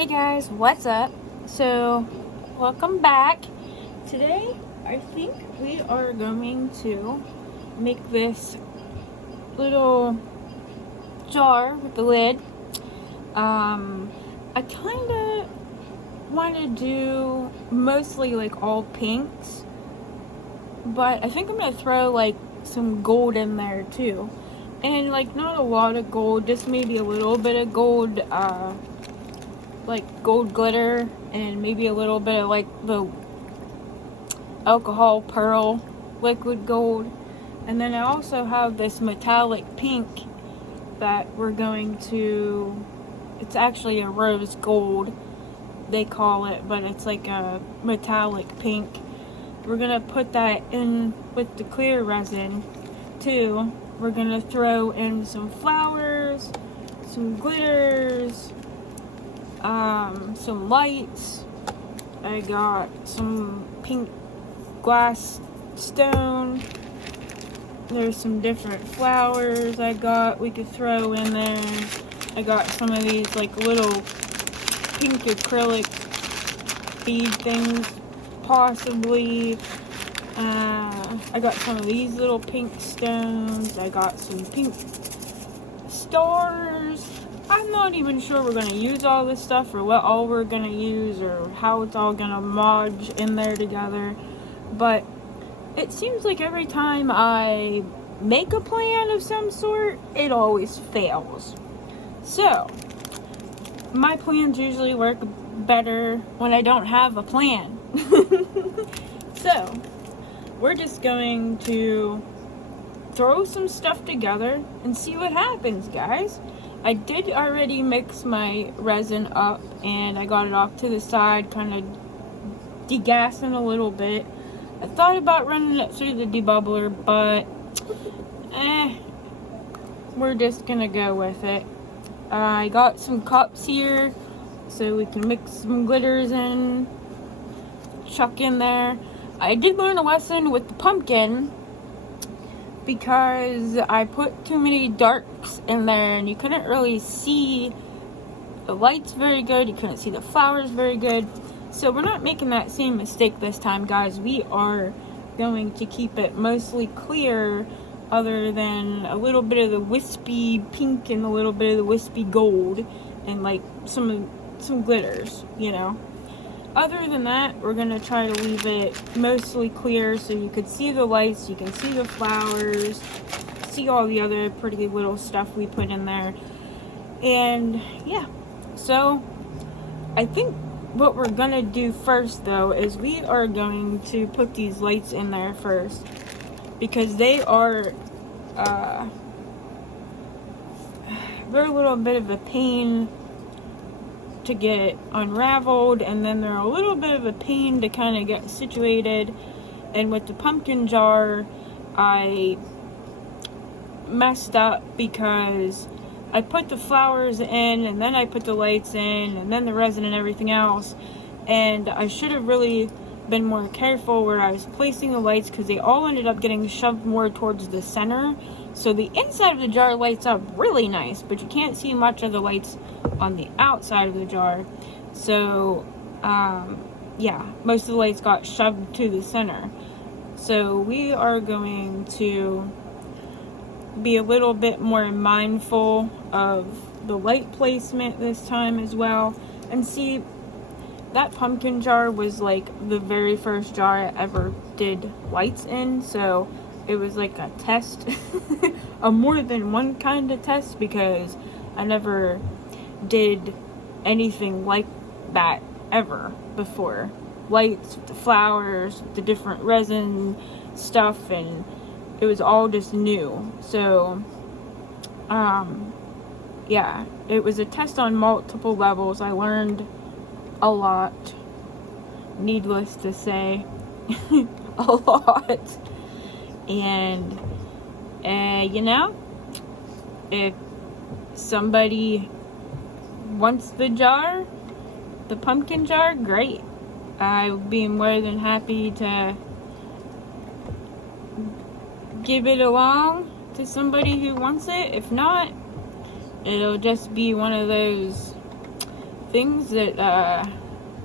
Hey guys, what's up? So, welcome back. Today, I think we are going to make this little jar with the lid. I kind of want to do mostly like all pinks, but I think I'm going to throw like some gold in there too. And like not a lot of gold, just maybe a little bit of gold, like gold glitter, and maybe a little bit of like the alcohol pearl liquid gold. And then I also have this metallic pink that we're going to, it's actually a rose gold they call it, but it's like a metallic pink. We're gonna put that in with the clear resin too. We're gonna throw in some flowers, some glitters, some lights. I got some pink glass stone. There's some different flowers we could throw in there. I got some of these like little pink acrylic bead things, possibly. I got some of these little pink stones. I got some pink stars. I'm not even sure we're going to use all this stuff or what all we're going to use or how it's all going to modge in there together. But it seems like every time I make a plan of some sort, it always fails. So, my plans usually work better when I don't have a plan. So, we're just going to throw some stuff together and see what happens, guys. I did already mix my resin up and I got it off to the side, kind of degassing a little bit. I thought about running it through the debubbler, but we're just gonna go with it. I got some cups here so we can mix some glitters in, chuck in there. I did learn a lesson with the pumpkin because I put too many darks in there and you couldn't really see the lights very good, you couldn't see the flowers very good. So we're not making that same mistake this time, guys. We are going to keep it mostly clear, other than a little bit of the wispy pink and a little bit of the wispy gold and like some glitters, you know. Other than that, we're going to try to leave it mostly clear so you could see the lights, you can see the flowers, see all the other pretty little stuff we put in there. And yeah, so I think what we're going to do first though is we are going to put these lights in there first, because they are they're a little bit of a pain to get unraveled, and then they're a little bit of a pain to kind of get situated. And with the pumpkin jar, I messed up because I put the flowers in and then I put the lights in and then the resin and everything else, and I should have really been more careful where I was placing the lights, because they all ended up getting shoved more towards the center. So the inside of the jar lights up really nice, but you can't see much of the lights on the outside of the jar. So yeah, most of the lights got shoved to the center. So we are going to be a little bit more mindful of the light placement this time as well. And see, that pumpkin jar was like the very first jar I ever did lights in, so it was like a test, a more than one kind of test, because I never did anything like that ever before. Lights, the flowers, the different resin stuff, and it was all just new. So yeah, it was a test on multiple levels. I learned a lot, needless to say. A lot. And you know, if somebody wants the jar, the pumpkin jar, great. I would be more than happy to give it along to somebody who wants it. If not, it'll just be one of those things that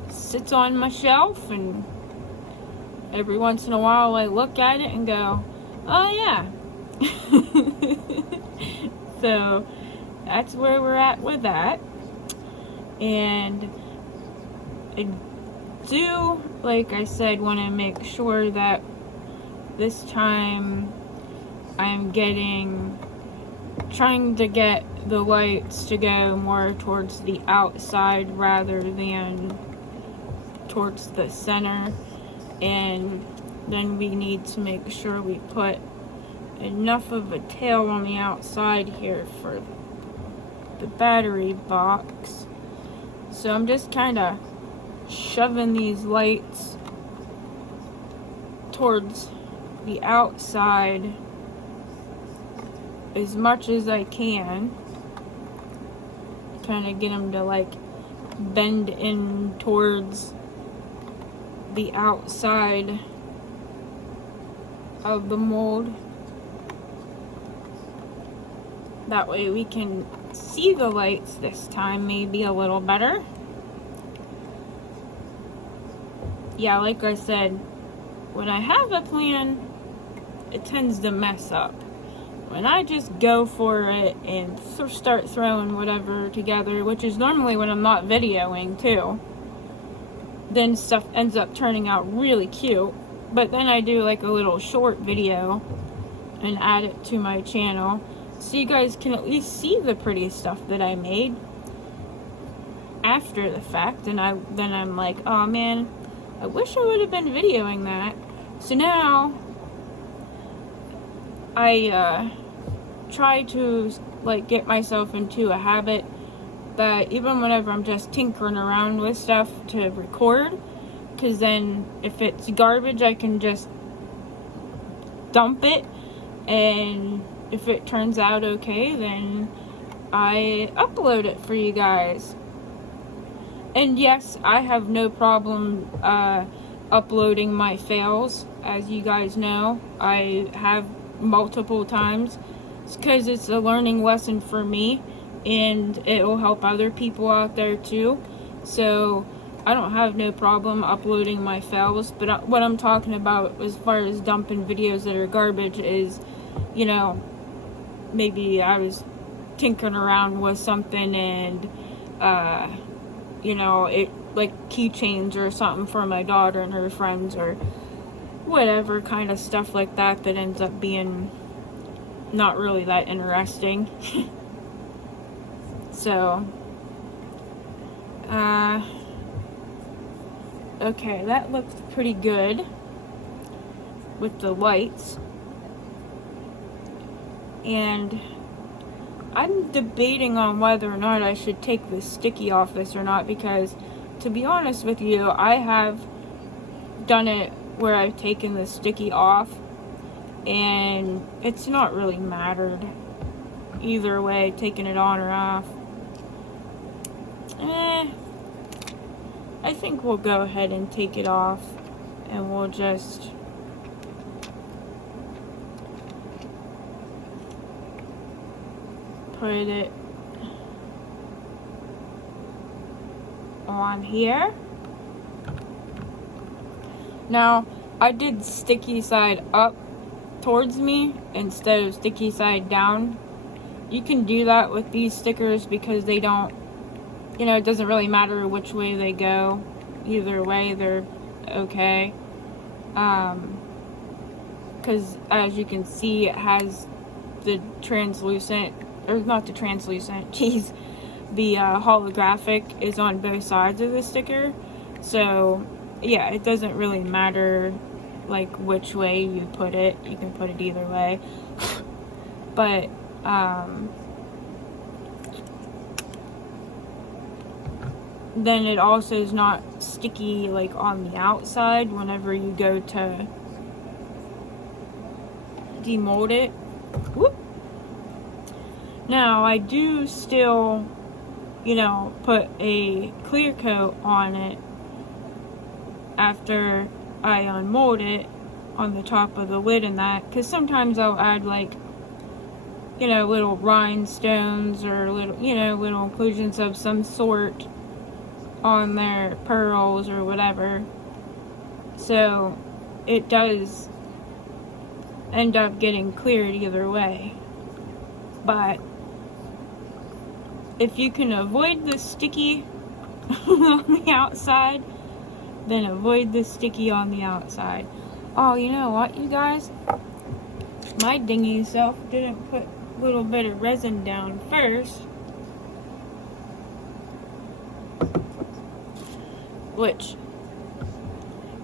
sits on my shelf, and every once in a while I look at it and go, oh yeah. So that's where we're at with that. And I do, like I said, want to make sure that this time I'm trying to get the lights to go more towards the outside rather than towards the center. And then we need to make sure we put enough of a tail on the outside here for the battery box. So I'm just kind of shoving these lights towards the outside as much as I can, trying to get them to like bend in towards the outside of the mold. That way we can see the lights this time maybe a little better. Yeah, like I said, when I have a plan, it tends to mess up. When I just go for it and start throwing whatever together, which is normally when I'm not videoing too, then stuff ends up turning out really cute. But then I do like a little short video and add it to my channel, so you guys can at least see the pretty stuff that I made after the fact. And then I'm like, oh man, I wish I would have been videoing that. So now I try to like get myself into a habit that even whenever I'm just tinkering around with stuff to record, because then if it's garbage I can just dump it, and if it turns out okay then I upload it for you guys. And yes, I have no problem uploading my fails. As you guys know, I have multiple times. It's because it's a learning lesson for me, and it will help other people out there too. So I don't have no problem uploading my fails. But what I'm talking about as far as dumping videos that are garbage is, you know, maybe I was tinkering around with something and you know, it like keychains or something for my daughter and her friends or whatever kind of stuff like that that ends up being not really that interesting. So okay, that looks pretty good with the lights. And I'm debating on whether or not I should take the sticky off this or not, because to be honest with you, I have done it where I've taken the sticky off and it's not really mattered either way, taking it on or off. I think we'll go ahead and take it off, and we'll just put it on here. Now, I did sticky side up towards me instead of sticky side down. You can do that with these stickers because they don't, you know, it doesn't really matter which way they go. Either way, they're okay. Because as you can see, it has the translucent, or not the translucent, geez, the holographic is on both sides of the sticker. So yeah, it doesn't really matter like which way you put it. You can put it either way. But then it also is not sticky like on the outside whenever you go to demold it. Whoop. Now I do still, you know, put a clear coat on it after I unmold it on the top of the lid and that, because sometimes I'll add like, little rhinestones or little inclusions of some sort on their pearls or whatever. So it does end up getting cleared either way. But if you can avoid the sticky on the outside, then avoid the sticky on the outside. Oh, you know what, you guys? My dingy self didn't put a little bit of resin down first. Which,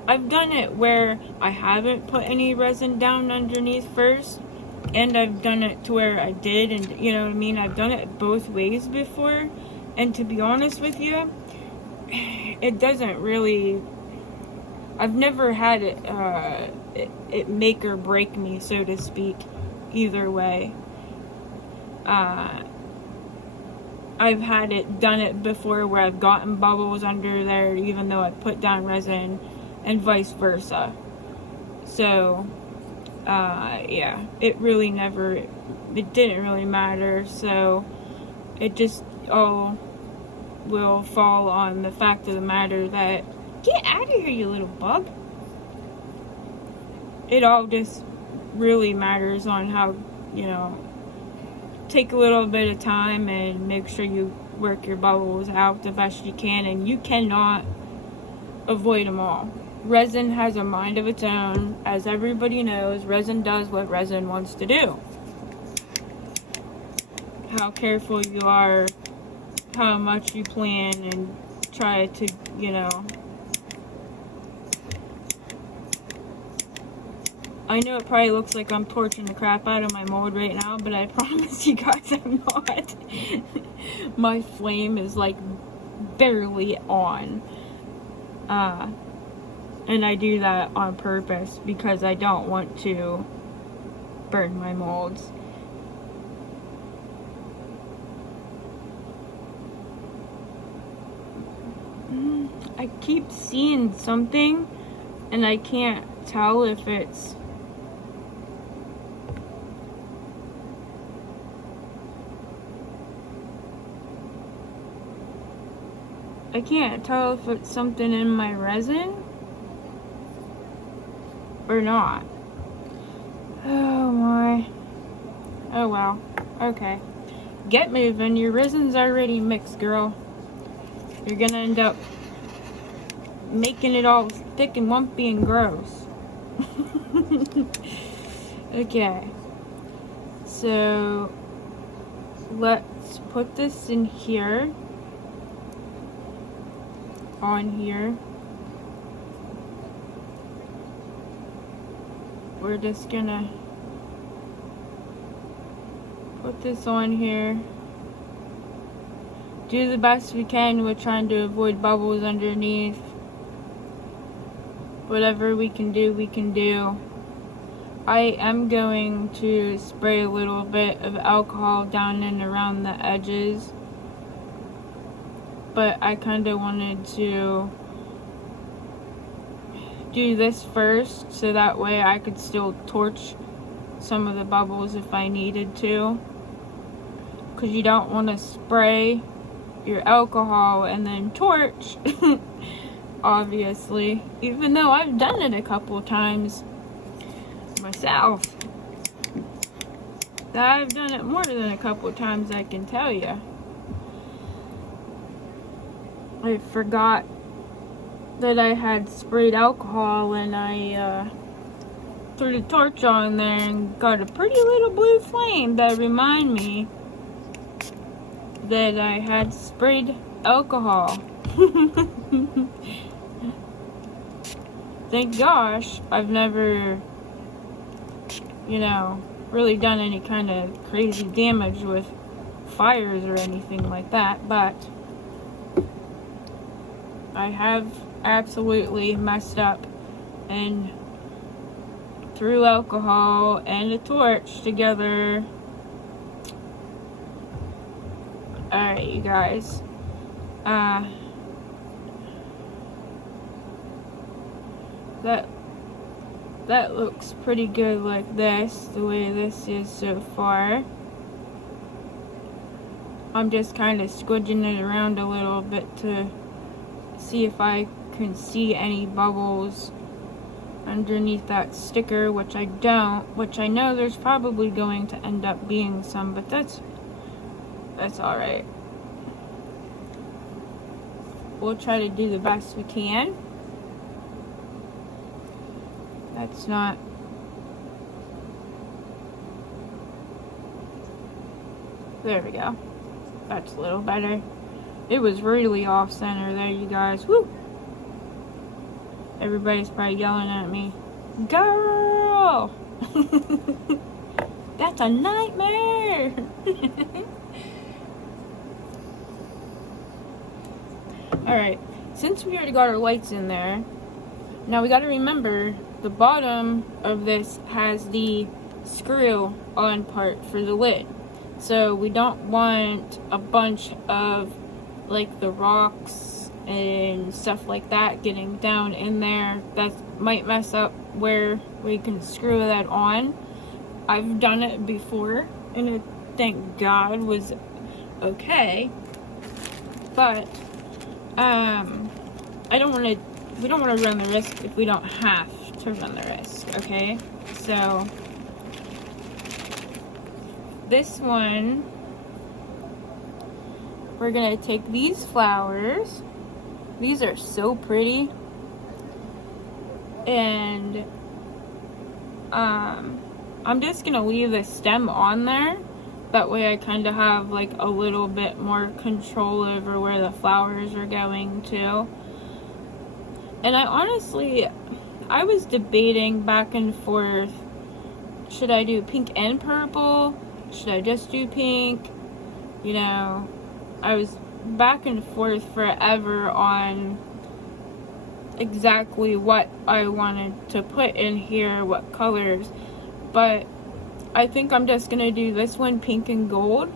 I've done it where I haven't put any resin down underneath first. And I've done it to where I did, and you know what I mean? I've done it both ways before. And to be honest with you, it doesn't really... I've never had it make or break me, so to speak, either way. I've had it done it before where I've gotten bubbles under there even though I put down resin, and vice versa. So yeah, it didn't really matter. So it just all will fall on the fact of the matter that, get out of here, you little bug. It all just really matters on how, you know, take a little bit of time and make sure you work your bubbles out the best you can, and you cannot avoid them all. Resin has a mind of its own. As everybody knows, resin does what resin wants to do. How careful you are, how much you plan and try to, you know... I know it probably looks like I'm torching the crap out of my mold right now, but I promise you guys I'm not. My flame is like barely on. And I do that on purpose because I don't want to burn my molds. I keep seeing something and I can't tell if it's... I can't tell if it's something in my resin or not. Oh my. Oh well. Okay. Get moving. Your resin's already mixed, girl. You're gonna end up making it all thick and lumpy and gross. Okay. So let's put this in here. On here. We're just gonna put this on here. Do the best we can with trying to avoid bubbles underneath. Whatever we can do, we can do. I am going to spray a little bit of alcohol down and around the edges. But I kind of wanted to do this first so that way I could still torch some of the bubbles if I needed to. Because you don't want to spray your alcohol and then torch, obviously. Even though I've done it a couple of times myself. I've done it more than a couple of times, I can tell you. I forgot that I had sprayed alcohol and I threw the torch on there and got a pretty little blue flame that reminded me that I had sprayed alcohol. Thank gosh I've never, you know, really done any kind of crazy damage with fires or anything like that, but I have absolutely messed up and threw alcohol and a torch together. Alright, you guys. That looks pretty good like this, the way this is so far. I'm just kind of squidging it around a little bit to see if I can see any bubbles underneath that sticker, which I don't, which I know there's probably going to end up being some, but that's alright. We'll try to do the best we can. That's not... There we go. That's a little better. It was really off center there, you guys. Woo! Everybody's probably yelling at me. Girl! That's a nightmare! Alright, since we already got our lights in there, now we gotta remember the bottom of this has the screw on part for the lid. So we don't want a bunch of like the rocks and stuff like that getting down in there. That might mess up where we can screw that on. I've done it before and it, thank God, was okay. But we don't want to run the risk if we don't have to run the risk, okay? So this one, we're gonna take these flowers. These are so pretty. And I'm just gonna leave the stem on there. That way I kind of have like a little bit more control over where the flowers are going to. And I was debating back and forth, should I do pink and purple? Should I just do pink? You know, I was back and forth forever on exactly what I wanted to put in here, what colors. But I think I'm just gonna do this one pink and gold,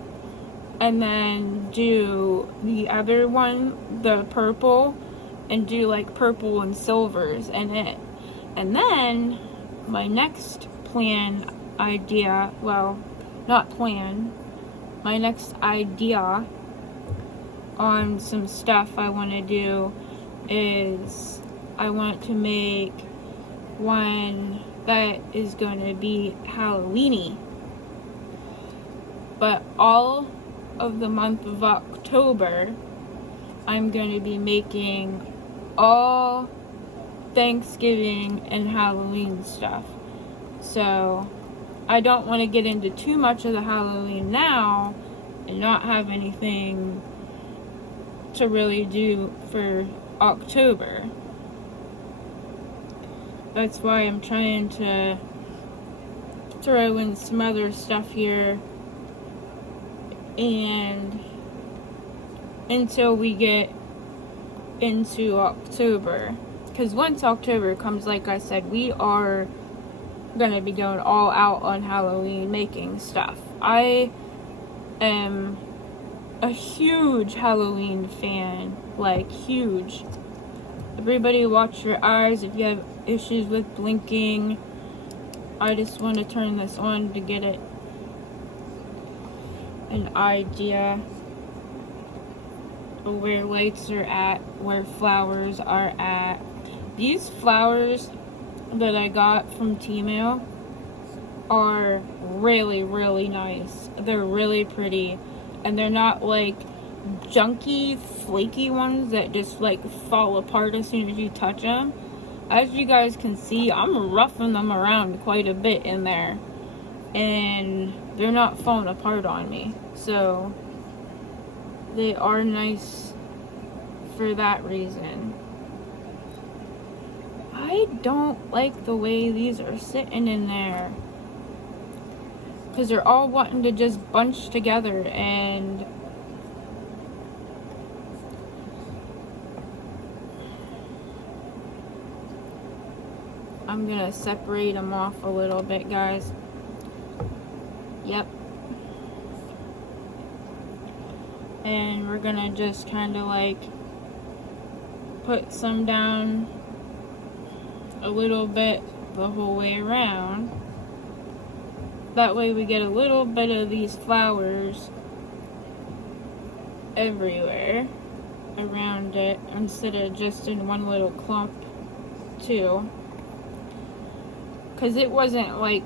and then do the other one, the purple, and do like purple and silvers in it. And then my next idea on some stuff I want to do is I want to make one that is going to be Halloweeny. But all of the month of October, I'm going to be making all Thanksgiving and Halloween stuff. So I don't want to get into too much of the Halloween now and not have anything to really do for October. That's why I'm trying to throw in some other stuff here, and until we get into October, because once October comes, like I said, we are gonna be going all out on Halloween making stuff. I am a huge Halloween fan, like huge. Everybody watch your eyes if you have issues with blinking. I just want to turn this on to get it an idea of where lights are at, where flowers are at. These flowers that I got from Temu are really, really nice. They're really pretty, and they're not like junky, flaky ones that just like fall apart as soon as you touch them. As you guys can see, I'm roughing them around quite a bit in there, and they're not falling apart on me. So they are nice for that reason. I don't like the way these are sitting in there, because they're all wanting to just bunch together, and I'm gonna separate them off a little bit, guys. Yep. And we're gonna just kind of like put some down a little bit the whole way around. That way we get a little bit of these flowers everywhere. around it instead of just in one little clump too, because it wasn't like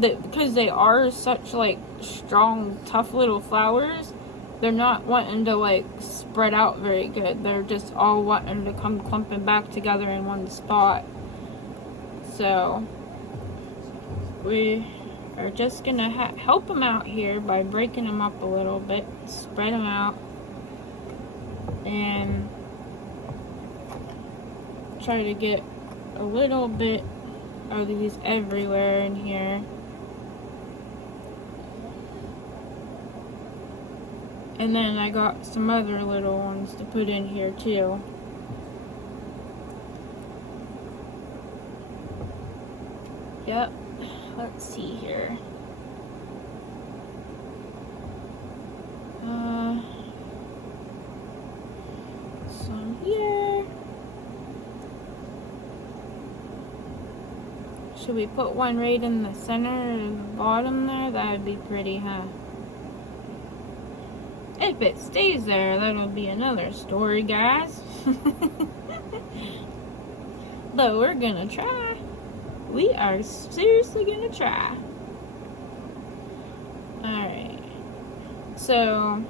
because they are such like strong, tough little flowers, they're not wanting to like spread out very good. They're just all wanting to come clumping back together in one spot. So we are just gonna help them out here by breaking them up a little bit, spread them out, and try to get a little bit of these everywhere in here. And then I got some other little ones to put in here too. Yep. Let's see here. Some here. Should we put one right in the center or the bottom there? That would be pretty, huh? If it stays there, that'll be another story, guys. But we're gonna try. We are seriously gonna try. Alright. So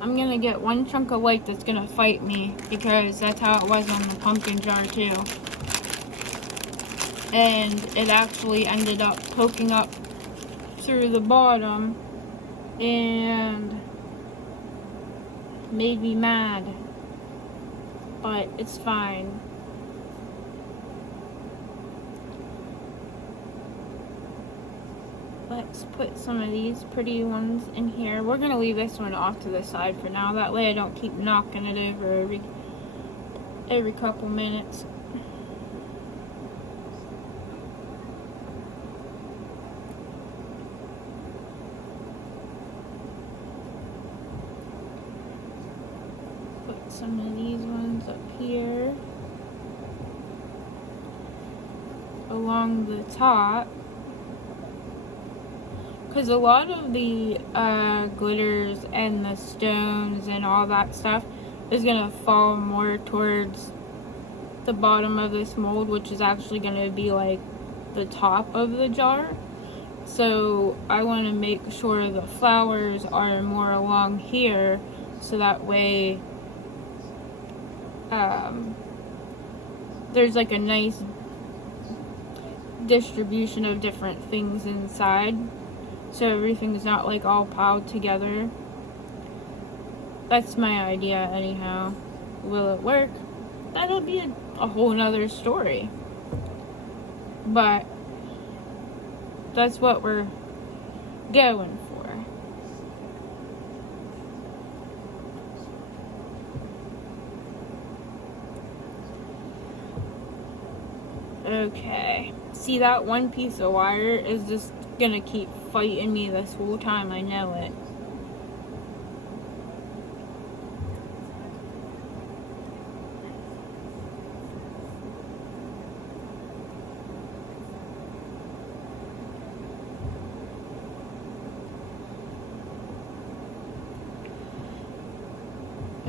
I'm gonna get one chunk of white that's gonna fight me, because that's how it was on the pumpkin jar too. And it actually ended up poking up through the bottom and made me mad. But it's fine. Let's put some of these pretty ones in here. We're gonna leave this one off to the side for now. That way I don't keep knocking it over every couple minutes. Put some of these ones up here along the top. Because a lot of the glitters and the stones and all that stuff is going to fall more towards the bottom of this mold, which is actually going to be like the top of the jar. So I want to make sure the flowers are more along here, so that way there's like a nice distribution of different things inside. So everything's not like all piled together. That's my idea anyhow. Will it work? That'll be a whole nother story. But that's what we're going for. Okay. See, that one piece of wire is just gonna keep fighting me this whole time. I know it.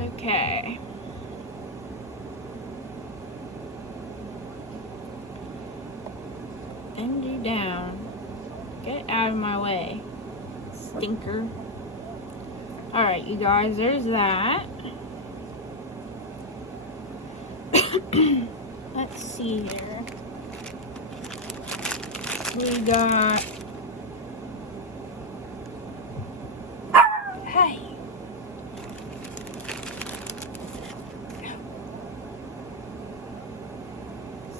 Okay. Bend you down. Get out of my way, stinker. Alright, you guys, there's that. Let's see here. We got... Hey!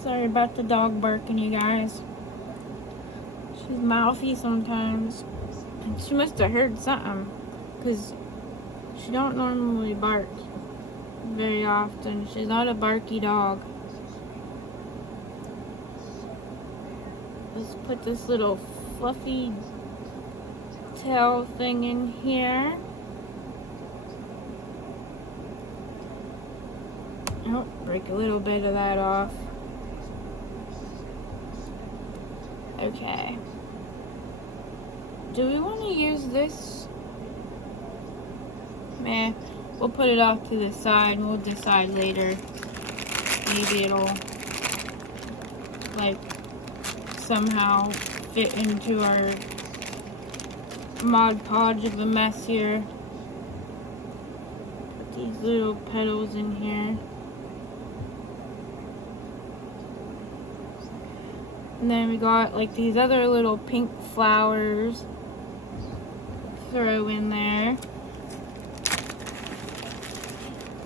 Sorry about the dog barking, you guys. She's mouthy sometimes. She must have heard something, because she don't normally bark very often. She's not a barky dog. Let's put this little fluffy tail thing in here. Oh, break a little bit of that off. Okay. Do we want to use this? Meh. We'll put it off to the side and we'll decide later. Maybe it'll, like, somehow fit into our Mod Podge of a mess here. Put these little petals in here. And then we got like these other little pink flowers. Throw in there.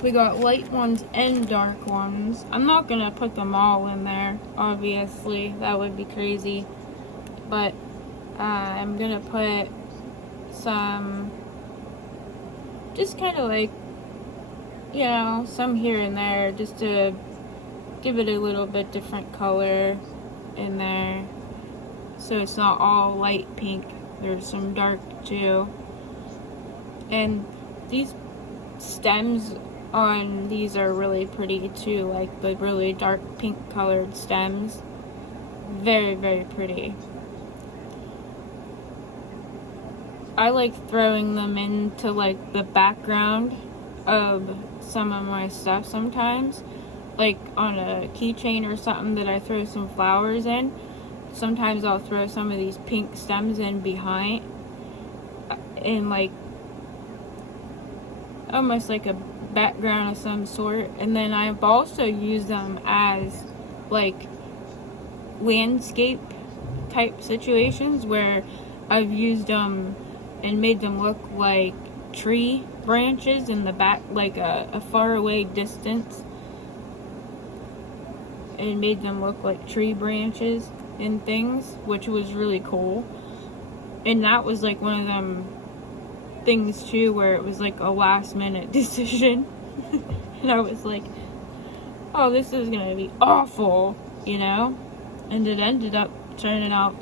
We got light ones and dark ones. I'm not gonna put them all in there, obviously. That would be crazy. But I'm gonna put some, just kind of like, you know, some here and there, just to give it a little bit different color in there, so it's not all light pink. There's some dark too. And these stems on these are really pretty too, like the really dark pink colored stems. Very, very pretty. I like throwing them into like the background of some of my stuff sometimes, like on a keychain or something that I throw some flowers in. Sometimes I'll throw some of these pink stems in behind, in like almost like a background of some sort. And then I've also used them as like landscape type situations where I've used them and made them look like tree branches in the back, like a far away distance, and made them look like tree branches and things, which was really cool. And that was like one of them things too where it was like a last minute decision. And I was like, oh, this is gonna be awful, you know? And it ended up turning out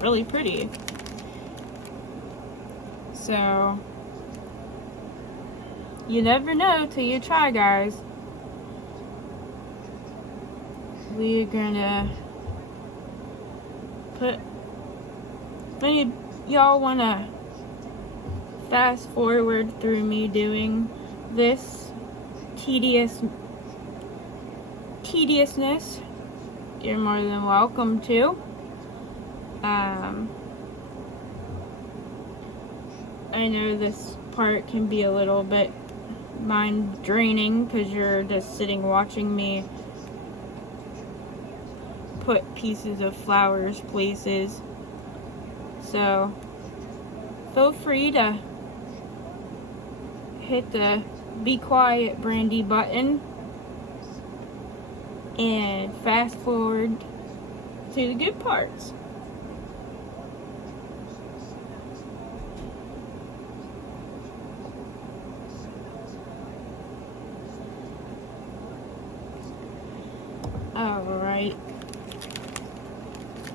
really pretty. So you never know till you try, guys. We're gonna put, maybe y'all wanna fast forward through me doing this tediousness, you're more than welcome to. I know this part can be a little bit mind draining because you're just sitting watching me put pieces of flowers places. So feel free to hit the be quiet Brandy button and fast forward to the good parts. Alright,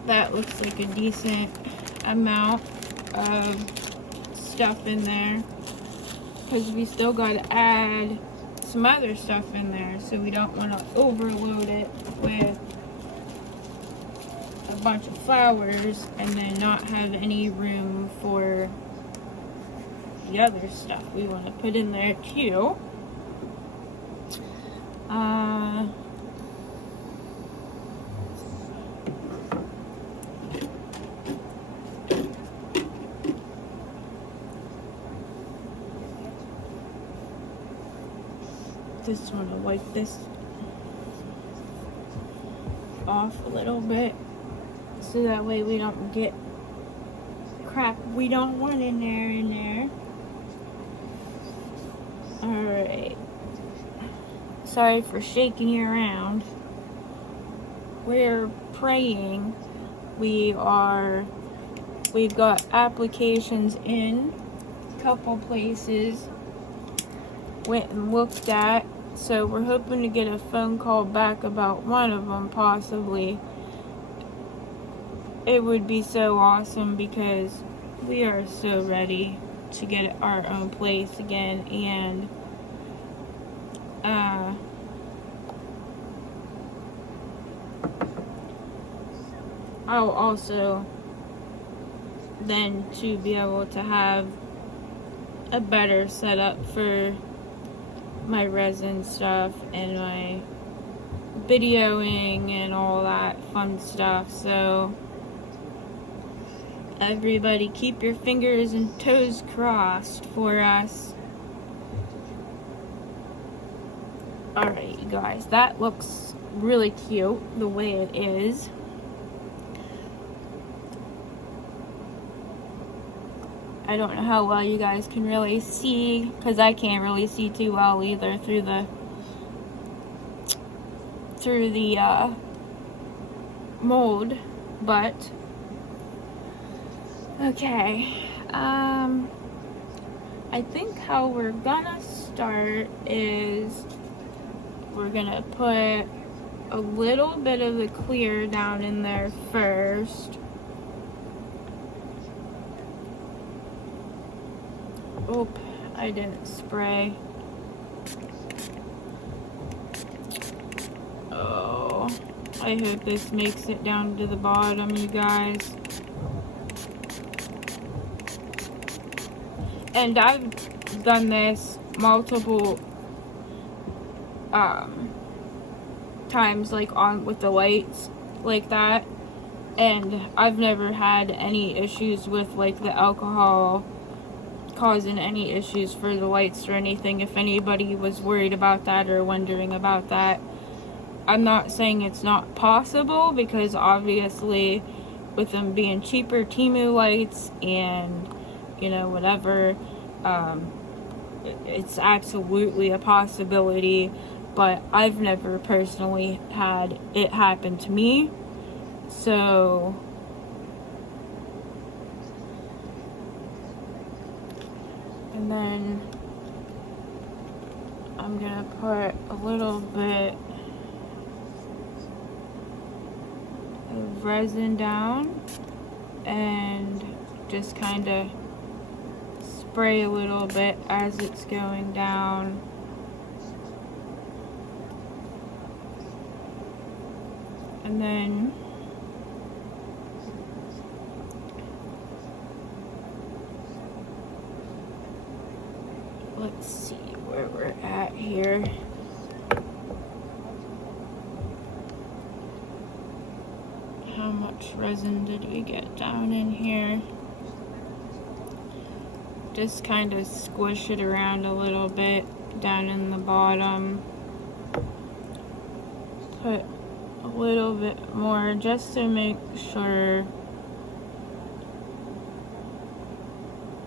that looks like a decent amount of stuff in there, because we still got to add some other stuff in there, so we don't want to overload it with a bunch of flowers and then not have any room for the other stuff we want to put in there too. Just want to wipe this off a little bit so that way we don't get crap we don't want in there. Alright, sorry for shaking you around. We're praying. We've got applications in a couple places, went and looked at, so we're hoping to get a phone call back about one of them possibly. It would be so awesome because we are so ready to get our own place again, and I'll also then to be able to have a better setup for my resin stuff and my videoing and all that fun stuff. So everybody keep your fingers and toes crossed for us. Alright, you guys, that looks really cute the way it is. I don't know how well you guys can really see, because I can't really see too well either through the mold, but okay. I think how we're gonna start is we're gonna put a little bit of the clear down in there first. Oop, I didn't spray. Oh, I hope this makes it down to the bottom, you guys. And I've done this multiple times, like on with the lights like that, and I've never had any issues with like the alcohol causing any issues for the lights or anything. If anybody was worried about that or wondering about that, I'm not saying it's not possible, because obviously with them being cheaper Temu lights and you know whatever, it's absolutely a possibility, but I've never personally had it happen to me. So and then I'm gonna put a little bit of resin down and just kind of spray a little bit as it's going down. And then let's see where we're at here. How much resin did we get down in here? Just kind of squish it around a little bit down in the bottom. Put a little bit more just to make sure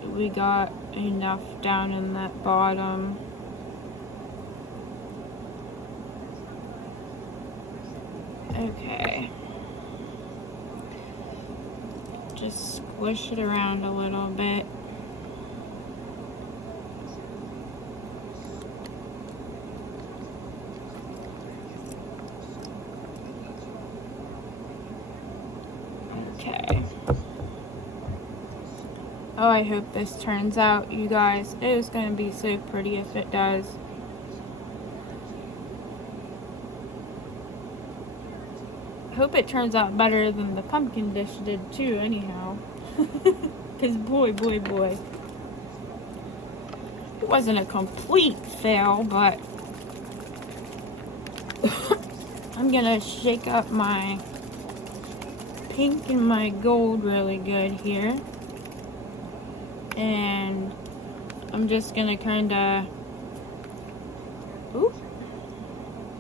we got enough down in that bottom. Okay. Just squish it around a little bit. Okay. Oh, I hope this turns out, you guys. It is going to be so pretty if it does. I hope it turns out better than the pumpkin dish did too, anyhow. Because boy. It wasn't a complete fail, but I'm going to shake up my pink and my gold really good here. And I'm just gonna kind of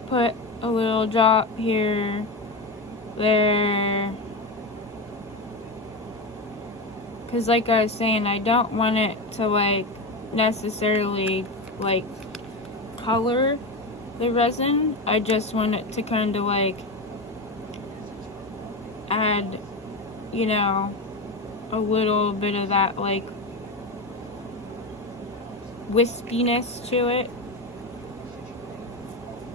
put a little drop here, there, because like I was saying, I don't want it to like necessarily like color the resin. I just want it to kind of like add, you know, a little bit of that like wispiness to it.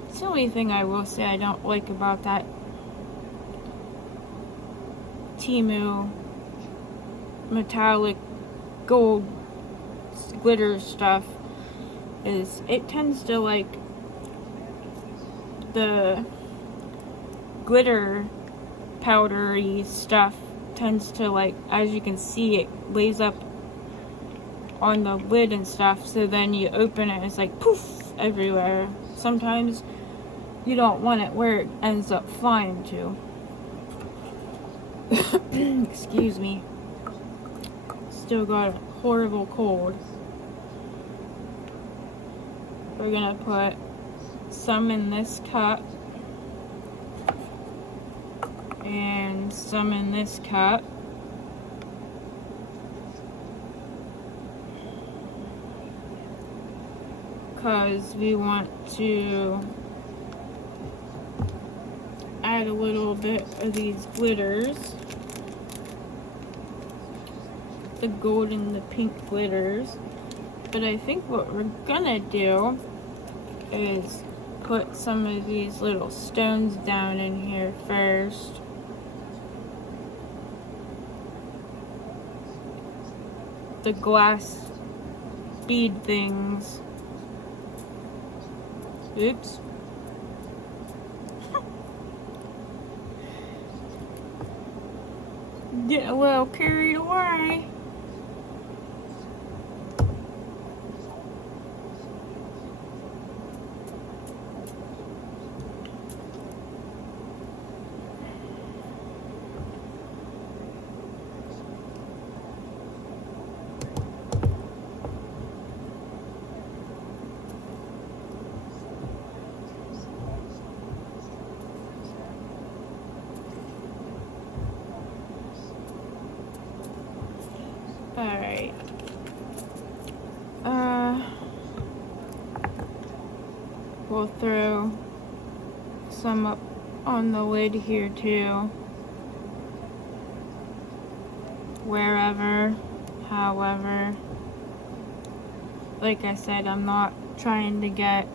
It's the only thing I will say I don't like about that Temu metallic gold glitter stuff is it tends to like the glitter powdery stuff tends to, like, as you can see, it lays up on the lid and stuff, so then you open it, it's like poof everywhere. Sometimes you don't want it where it ends up flying to. Excuse me. Still got a horrible cold. We're gonna put some in this cup and some in this cup. Because we want to add a little bit of these glitters. The gold and the pink glitters. But I think what we're gonna do is put some of these little stones down in here first. The glass bead things. Oops. Get a little carried away. Alright. We'll throw some up on the lid here too. Wherever, however. Like I said, I'm not trying to get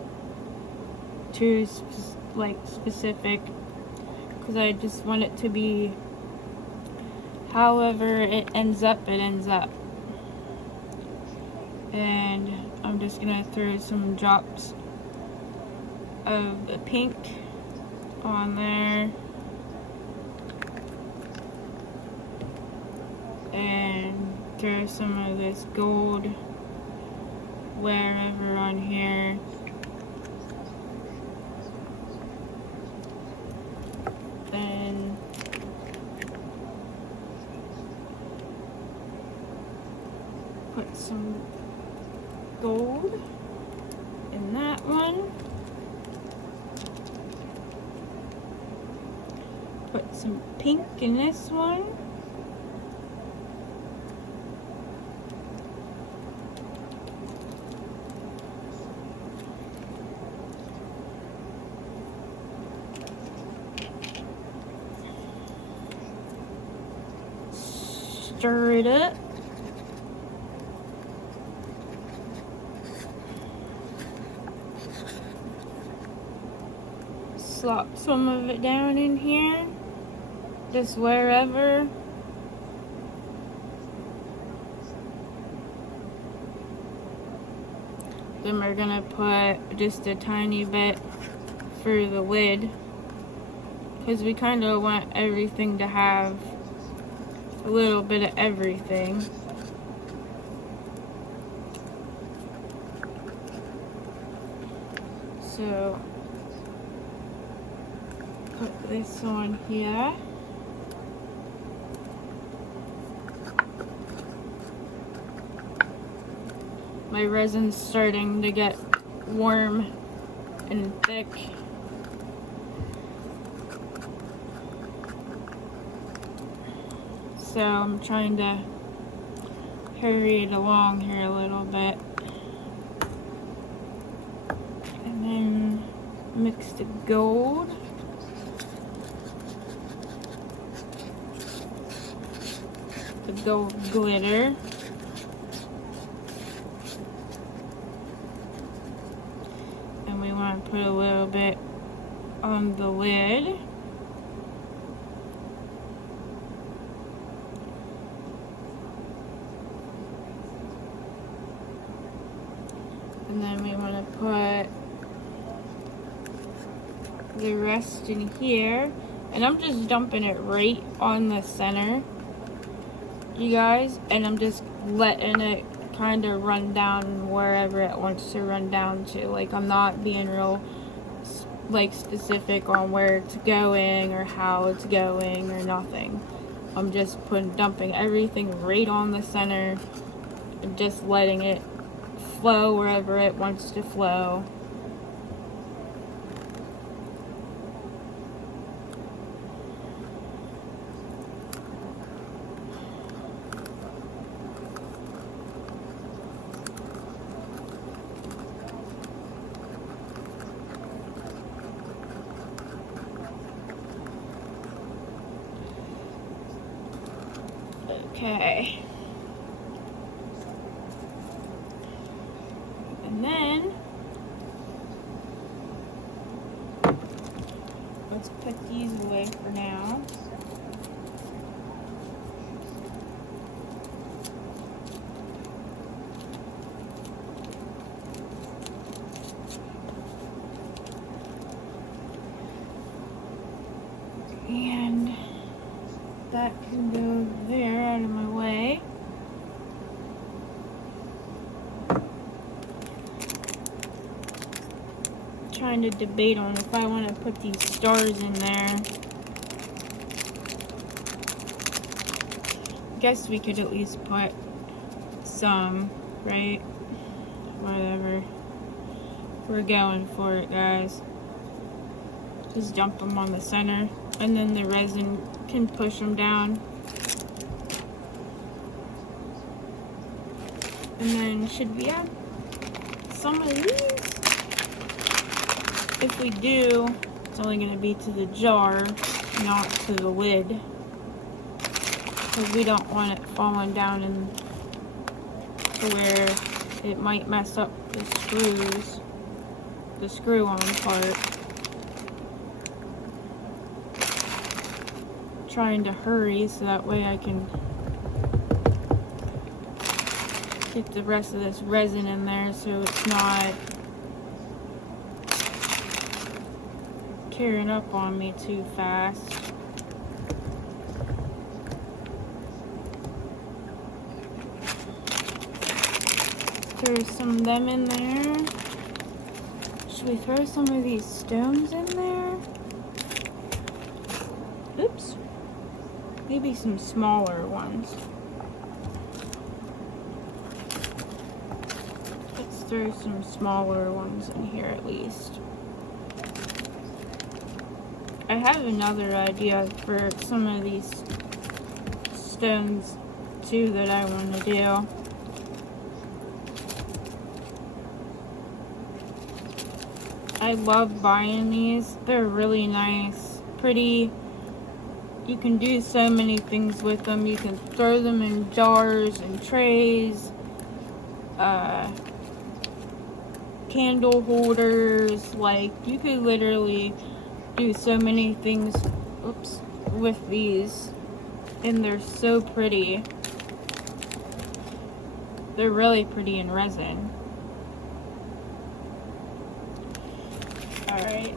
too specific, because I just want it to be however it ends up, it ends up. And I'm just gonna throw some drops of the pink on there, and throw some of this gold wherever on here. Then put some gold in that one. Put some pink in this one. Stir it up. Slop some of it down in here, just wherever. Then we're gonna put just a tiny bit for the lid, because we kind of want everything to have a little bit of everything. So put this on here. My resin's starting to get warm and thick. So I'm trying to hurry it along here a little bit. And then mix the gold. The gold glitter. And we want to put a little bit on the lid. And then we want to put the rest in here. And I'm just dumping it right on the center, you guys, and I'm just letting it kind of run down wherever it wants to run down to. Like, I'm not being real like specific on where it's going or how it's going or nothing. I'm just dumping everything right on the center and just letting it flow wherever it wants to flow. Okay. And then let's put these away for now. And that can go there out of my way. Trying to debate on if I want to put these stars in there. Guess we could at least put some, right? Whatever. We're going for it, guys. Just dump them on the center, and then the resin can push them down. And then should we add some of these? If we do, it's only going to be to the jar, not to the lid, because we don't want it falling down to where it might mess up the screws, the screw-on part. Trying to hurry so that way I can get the rest of this resin in there so it's not tearing up on me too fast. Throw some of them in there. Should we throw some of these stones in there? Oops. Maybe some smaller ones. Let's throw some smaller ones in here at least. I have another idea for some of these stones too that I want to do. I love buying these. They're really nice, pretty. You can do so many things with them. You can throw them in jars and trays, candle holders. Like, you could literally do so many things, oops, with these, and they're so pretty. They're really pretty in resin. Alright,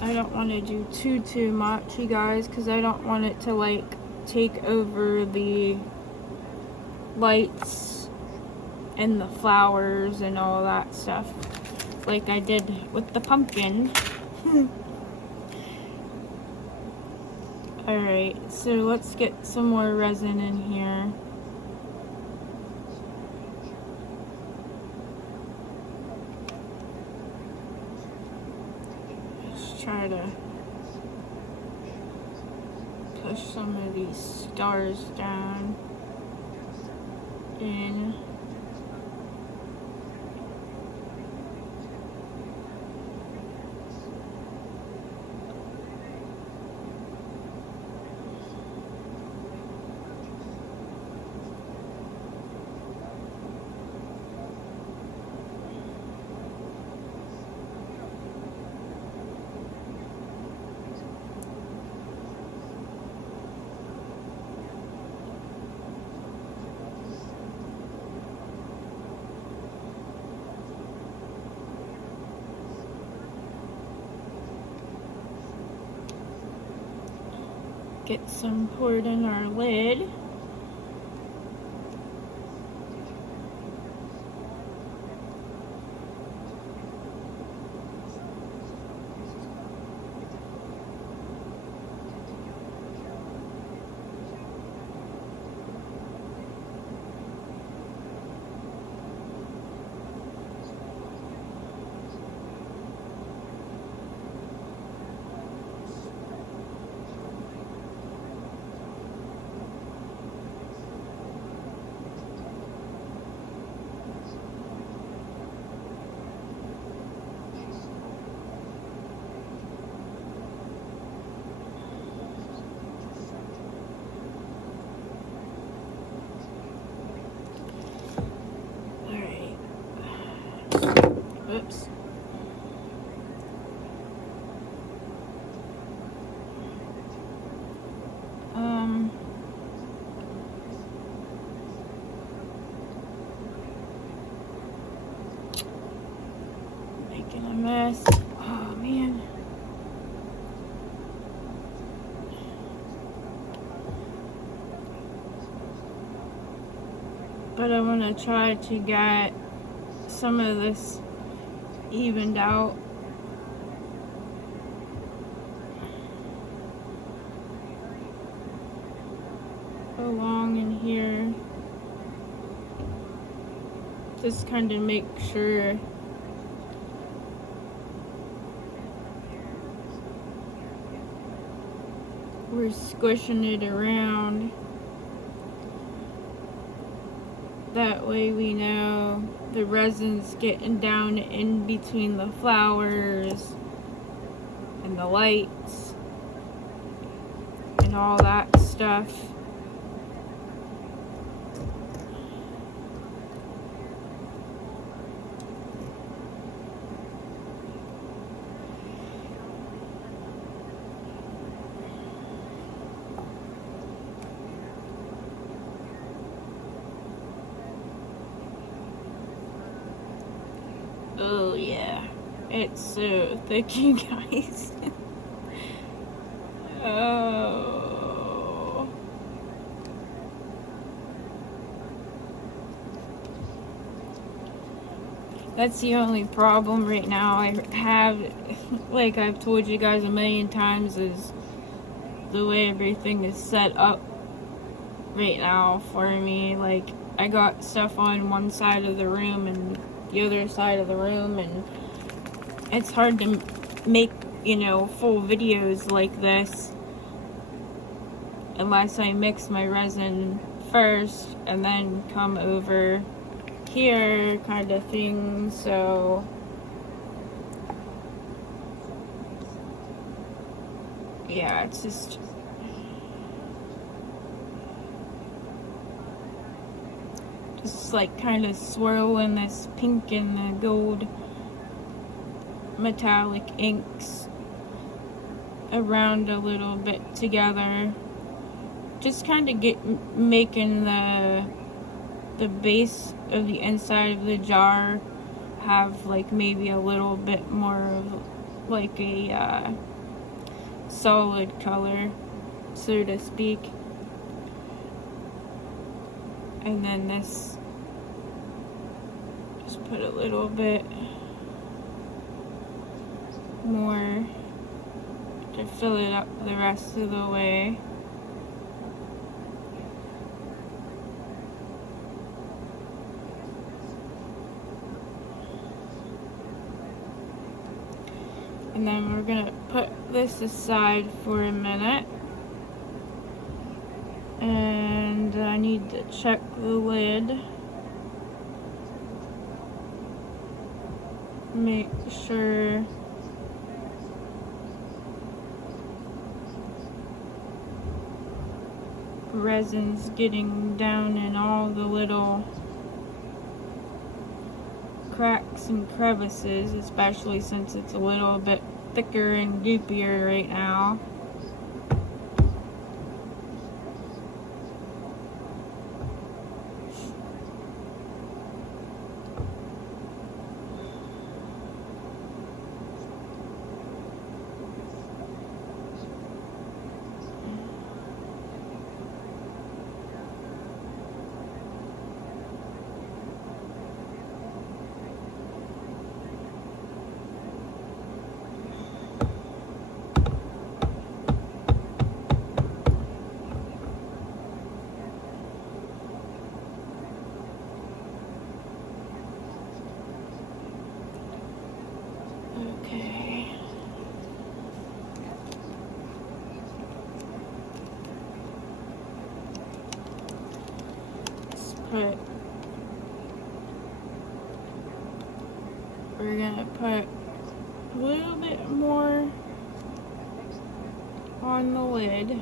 I don't want to do too much, you guys, because I don't want it to like take over the lights and the flowers and all that stuff like I did with the pumpkin. Alright, so let's get some more resin in here. Let's try to push some of these stars down in. get some poured in our lid. Oops. Making a mess. Oh man. But I want to try to get some of this evened out. Along in here. Just kind of make sure we're squishing it around. That way we know the resin's getting down in between the flowers and the lights and all that stuff. Oh yeah, it's so thick, you guys. Oh. That's the only problem right now I have, like I've told you guys a million times, is the way everything is set up right now for me. Like, I got stuff on one side of the room and the other side of the room, and it's hard to make, you know, full videos like this unless I mix my resin first and then come over here kind of thing. So yeah, it's just like kind of swirling this pink and the gold metallic inks around a little bit together, just kind of making the base of the inside of the jar have like maybe a little bit more of like a solid color, so to speak. And then this, just put a little bit more to fill it up the rest of the way. And then we're gonna put this aside for a minute. And I need to check the lid. Make sure resin's getting down in all the little cracks and crevices, especially since it's a little bit thicker and goopier right now. put a little bit more on the lid.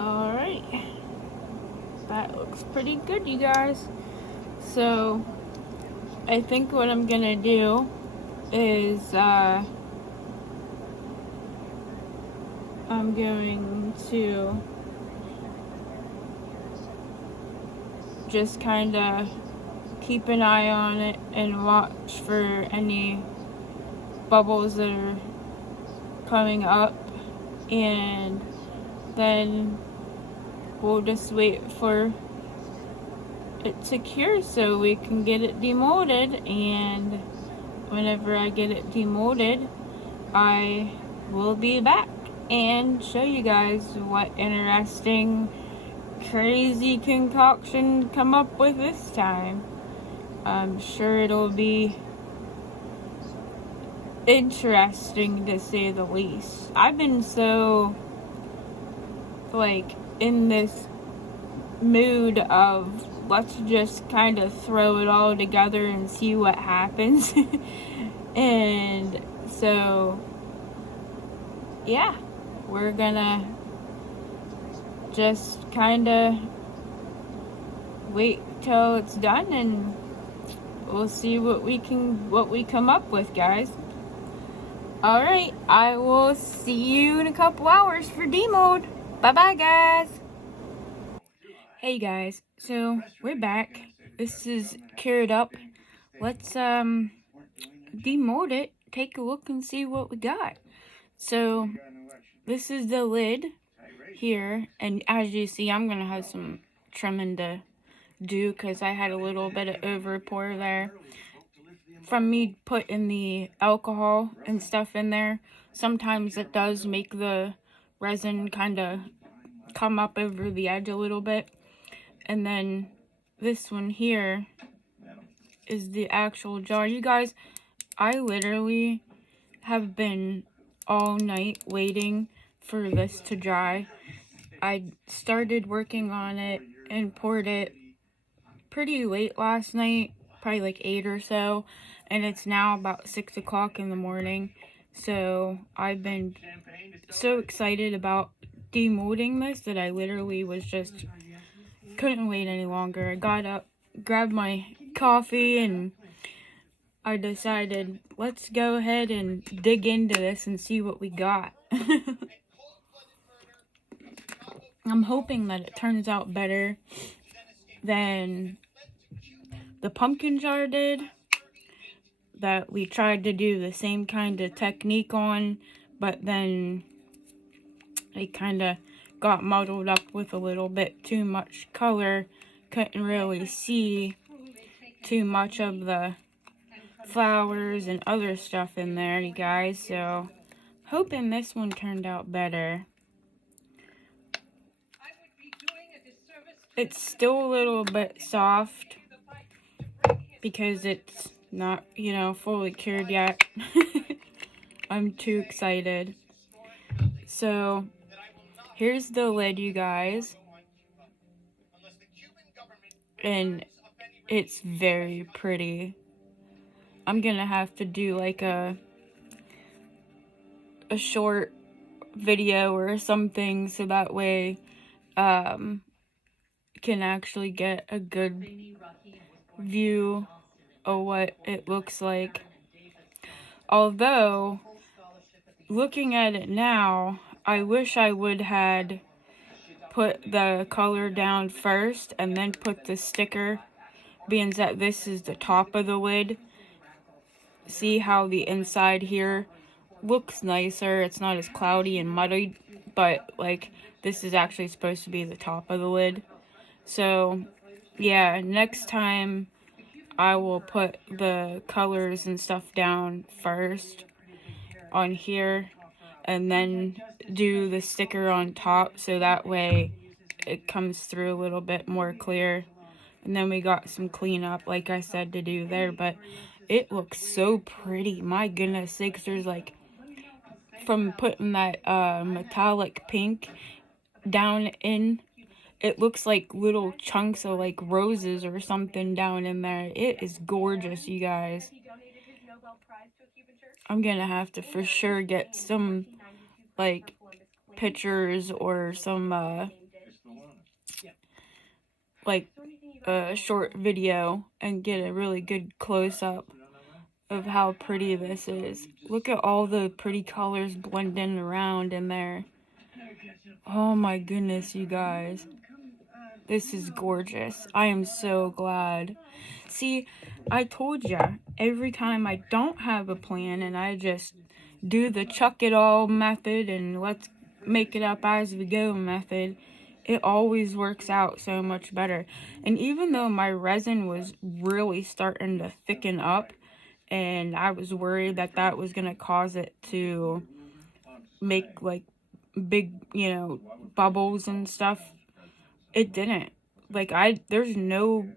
Alright, that looks pretty good, you guys. So I think what I'm gonna do is I'm going to just kind of keep an eye on it and watch for any bubbles that are coming up, and then we'll just wait for it to cure so we can get it demolded. And whenever I get it demolded, I will be back and show you guys what interesting crazy concoction come up with this time. I'm sure it'll be interesting to say the least. I've been so in this mood of let's just kind of throw it all together and see what happens. And so yeah, we're gonna just kind of wait till it's done and we'll see what we come up with, guys. Alright, I will see you in a couple hours for demold. Bye bye, guys. Hey guys, so we're back. This is cured up. Let's demold it, take a look and see what we got. So this is the lid here, and as you see, I'm gonna have some trimming to do because I had a little bit of over pour there from me putting the alcohol and stuff in there. Sometimes it does make the resin kind of come up over the edge a little bit. And then this one here is the actual jar. You guys, I literally have been all night waiting for this to dry. I started working on it and poured it pretty late last night, probably like 8 or so, and it's now about 6 o'clock in the morning. So I've been so excited about demolding this that I literally was just couldn't wait any longer. I got up, grabbed my coffee, and I decided let's go ahead and dig into this and see what we got. I'm hoping that it turns out better than the pumpkin jar did, that we tried to do the same kind of technique on, but then it kind of got muddled up with a little bit too much color. Couldn't really see too much of the flowers and other stuff in there, you guys. So hoping this one turned out better. It's still a little bit soft because it's not, fully cured yet. I'm too excited. So here's the lid, you guys. And it's very pretty. I'm gonna have to do like a short video or something so that way can actually get a good view of what it looks like. Although, looking at it now, I wish I would had put the color down first and then put the sticker, being that this is the top of the lid. See how the inside here looks nicer. It's not as cloudy and muddy, but like this is actually supposed to be the top of the lid. So yeah, next time I will put the colors and stuff down first on here, and then do the sticker on top, so that way it comes through a little bit more clear. And then we got some cleanup, like I said, to do there, but it looks so pretty. My goodness sakes, there's like, from putting that metallic pink down in, it looks like little chunks of like roses or something down in there. It is gorgeous, you guys. I'm gonna have to for sure get some like pictures or some like a short video and get a really good close-up of how pretty this is. Look at all the pretty colors blending around in there. Oh my goodness, you guys. This is gorgeous. I am so glad. See, I told ya, every time I don't have a plan and I just do the chuck it all method and let's make it up as we go method, it always works out so much better. And even though my resin was really starting to thicken up, and I was worried that that was going to cause it to make like big, bubbles and stuff, it didn't. Like, there's no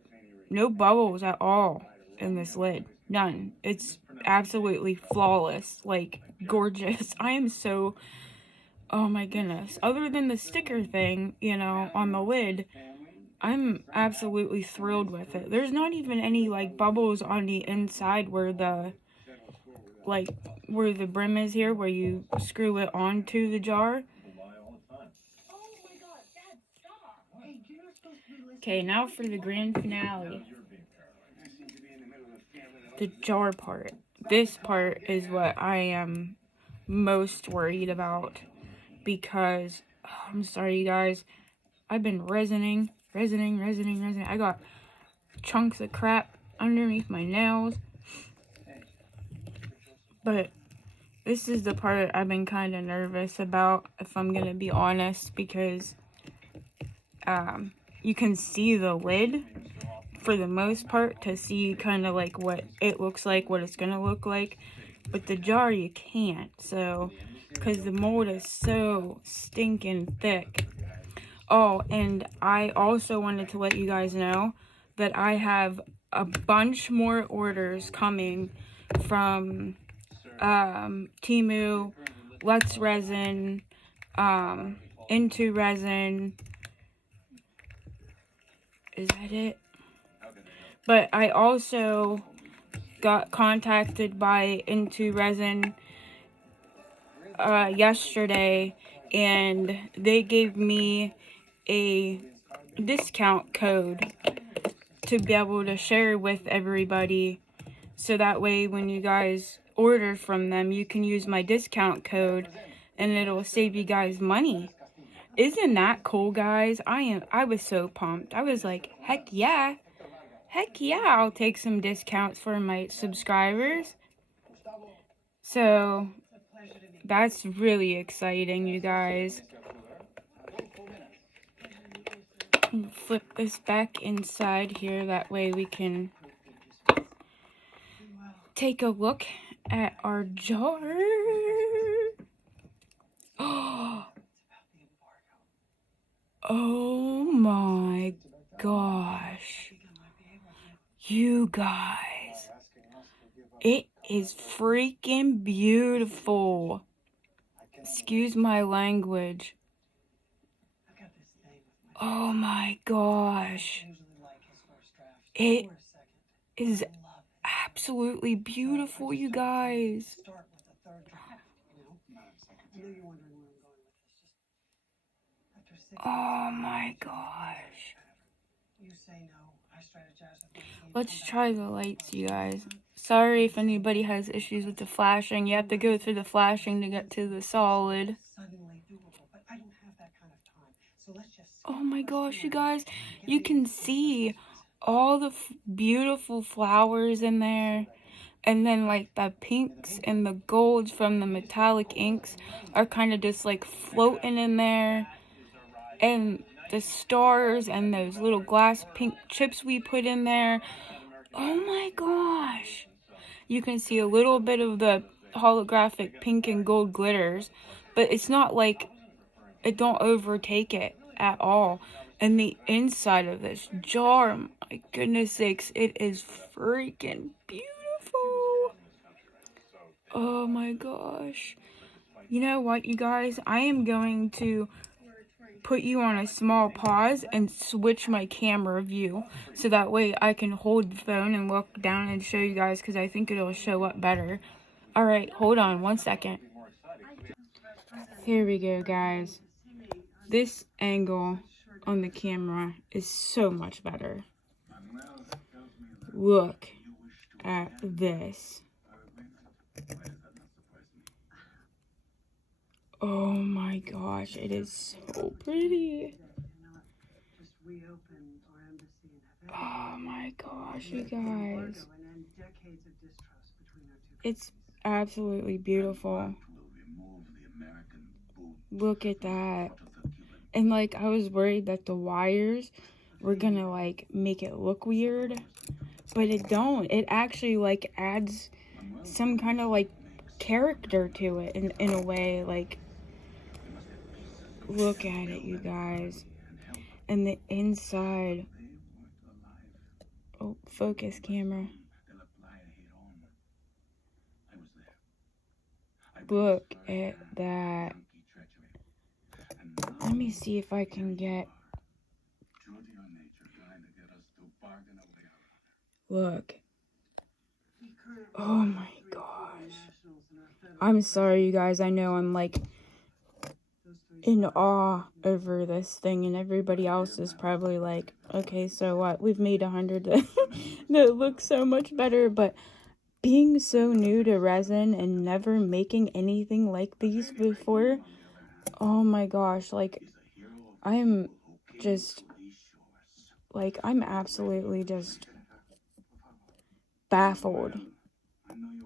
bubbles at all in this lid. None. It's absolutely flawless. Like, gorgeous. I am so, oh my goodness. Other than the sticker thing, on the lid, I'm absolutely thrilled with it. There's not even any, like, bubbles on the inside where the brim is here, where you screw it onto the jar. Okay, now for the grand finale. The jar part. This part is what I am most worried about, because, I'm sorry you guys, I've been resining. I got chunks of crap underneath my nails. But this is the part I've been kind of nervous about, if I'm going to be honest, because you can see the lid for the most part to see kind of like what it looks like, what it's going to look like. But the jar you can't, so, because the mold is so stinking thick. Oh, and I also wanted to let you guys know that I have a bunch more orders coming from Temu, Let's Resin, Into Resin. Is that it? But I also got contacted by Into Resin yesterday, and they gave me a discount code to be able to share with everybody, so that way when you guys order from them, you can use my discount code and it'll save you guys money. Isn't that cool, guys? I was so pumped. I was like, heck yeah, I'll take some discounts for my subscribers. So that's really exciting, you guys. Flip this back inside here, that way we can take a look at our jar. Oh my gosh, you guys, it is freaking beautiful. Excuse my language. Oh my gosh, it is absolutely beautiful, you guys. Oh my gosh. Let's try the lights, you guys. Sorry if anybody has issues with the flashing. You have to go through the flashing to get to the solid. Oh my gosh, you guys. You can see all the beautiful flowers in there. And then, like, the pinks and the golds from the metallic inks are kind of just, like, floating in there. and the stars and those little glass pink chips we put in there. Oh my gosh. You can see a little bit of the holographic pink and gold glitters, but it's not like it don't overtake it at all. And the inside of this jar, my goodness sakes, it is freaking beautiful. Oh my gosh. You know what, you guys? I am going to put you on a small pause and switch my camera view so that way I can hold the phone and look down and show you guys, because I think it'll show up better. Alright, hold on 1 second. Here we go, guys. This angle on the camera is so much better. Look at this. Oh my gosh, it is so pretty. Oh my gosh, you guys. It's absolutely beautiful. Look at that. And like, I was worried that the wires were gonna like make it look weird, but it don't. It actually like adds some kind of like character to it in a way. Like, look at it, you guys. And the inside. Oh, focus camera. Look at that. Let me see if I can get... Look. Oh my gosh. I'm sorry, you guys. I know I'm like in awe over this thing, and everybody else is probably like, okay, so what? We've made 100 that look so much better, but being so new to resin and never making anything like these before, oh my gosh, like, I am just, like, I'm absolutely just baffled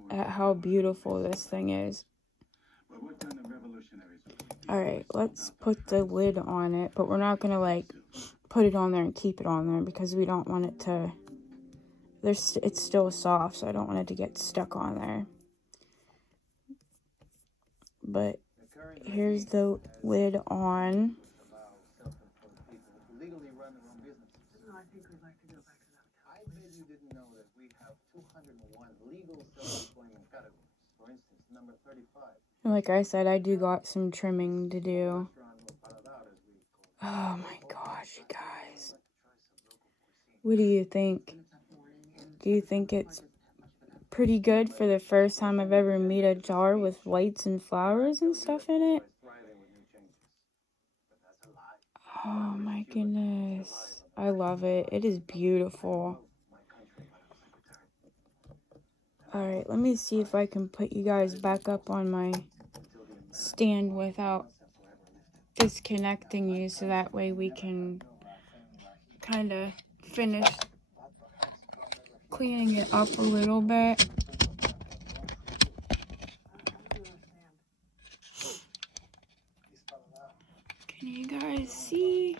at how beautiful this thing is. Alright, let's put the lid on it, but we're not gonna, like, put it on there and keep it on there because we don't want it to, it's still soft, so I don't want it to get stuck on there. But here's the lid on. Like I said, I do got some trimming to do. Oh my gosh, you guys. What do you think? Do you think it's pretty good for the first time I've ever made a jar with lights and flowers and stuff in it? Oh my goodness. I love it. It is beautiful. Alright, let me see if I can put you guys back up on my stand without disconnecting you, so that way we can kind of finish cleaning it up a little bit. Can you guys see?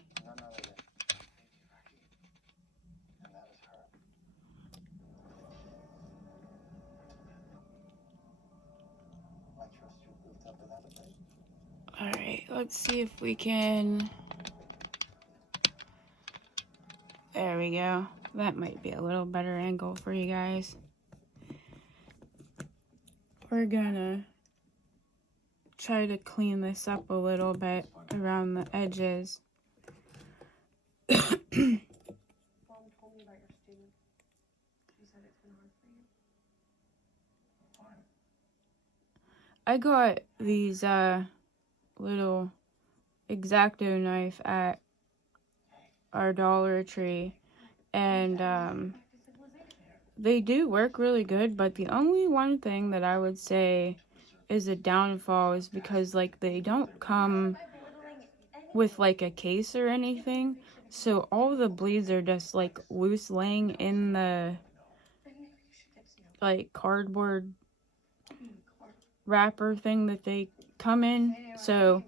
Alright, let's see if we can... There we go. That might be a little better angle for you guys. We're gonna try to clean this up a little bit around the edges. I got these little X-Acto knife at our Dollar Tree, and they do work really good, but the only one thing that I would say is a downfall is because, like, they don't come with like a case or anything, so all the blades are just like loose laying in the like cardboard wrapper thing that they come in. So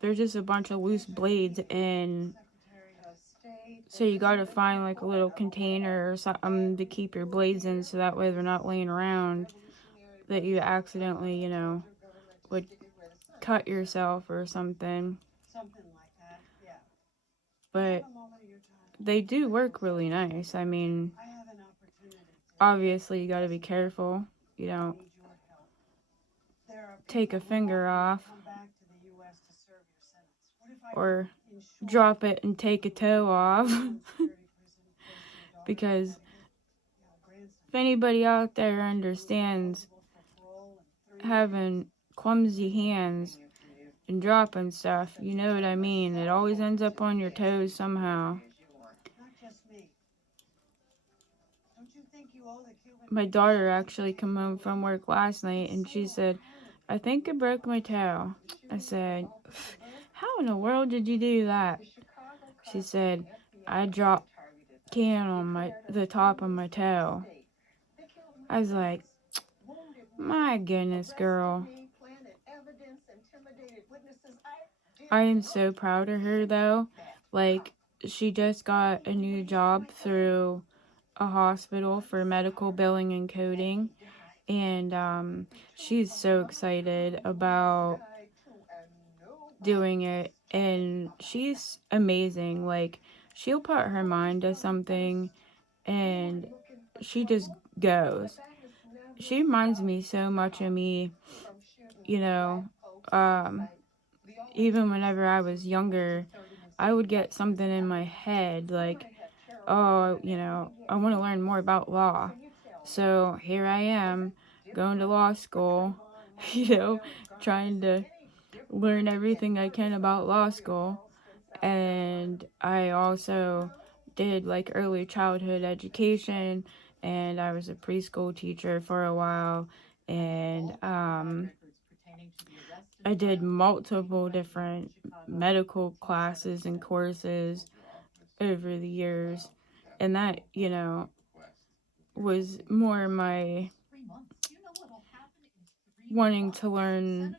there's just a bunch of loose blades, and so you gotta find like a little container or something to keep your blades in, so that way they're not laying around that you accidentally, would cut yourself or something. But they do work really nice. I mean, obviously you gotta be careful. You don't take a finger off or drop it and take a toe off. Because if anybody out there understands having clumsy hands and dropping stuff, you know what I mean. It always ends up on your toes somehow. My daughter actually came home from work last night and she said, I think I broke my toe. I said, how in the world did you do that? She said, I dropped can on the top of my toe. I was like, my goodness, girl. I am so proud of her though. Like, she just got a new job through a hospital for medical billing and coding, and she's so excited about doing it, and she's amazing. Like, she'll put her mind to something and she just goes. She reminds me so much of me, you know. Even whenever I was younger, I would get something in my head like, oh, I want to learn more about law. So here I am going to law school, trying to learn everything I can about law school. And I also did like early childhood education, and I was a preschool teacher for a while, and I did multiple different medical classes and courses over the years, and that, was more my wanting to learn